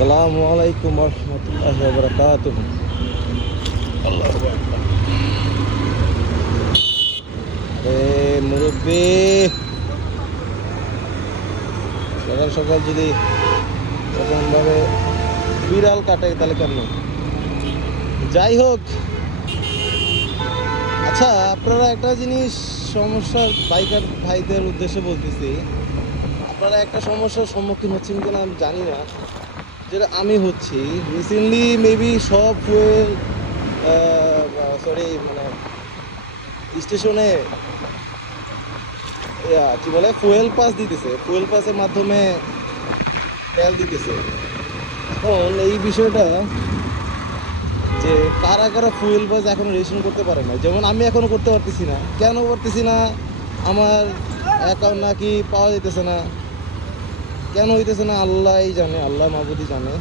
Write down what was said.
আসসালামু আলাইকুম রহমতুল্লাহি ওয়া বারাকাতুহু। আল্লাহু আকবার। মুরব্বি, সকাল সকাল যদি এরকমভাবে বিড়াল কাটে তাহলে কেমন? যাই হোক, আচ্ছা, আপনারা একটা জিনিস সমস্যার বাইকার ভাইদের উদ্দেশ্যে বলতেছি, আপনারা একটা সমস্যার সম্মুখীন হচ্ছেন কিনা আমি জানি না, যেটা আমি হচ্ছি রিসেন্টলি। মেবি সব ফুয়েল মানে স্টেশনে কি বলে ফুয়েল পাস দিতেছে, ফুয়েল পাসের মাধ্যমে তেল দিতেছে। এখন এই বিষয়টা যে কারা কারা ফুয়েল পাস এখনো রেজিস্ট্রেশন করতে পারে না, যেমন আমি এখনো করতে পারতেছি না। কেন পারতেছি না? আমার অ্যাকাউন্ট নাকি পাওয়া যেতেছে না। কেন হইতেছে না আল্লাহই জানে, আল্লাহ মাহবুদই জানে।